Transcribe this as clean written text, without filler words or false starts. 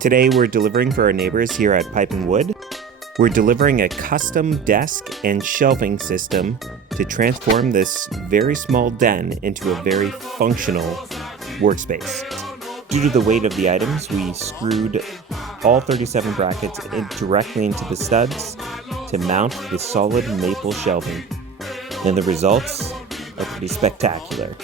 Today we're delivering for our neighbors here at Pipe and Wood. We're delivering a custom desk and shelving system to transform this very small den into a very functional workspace. Due to the weight of the items, we screwed all 37 brackets directly into the studs to mount the solid maple shelving. And the results are pretty spectacular.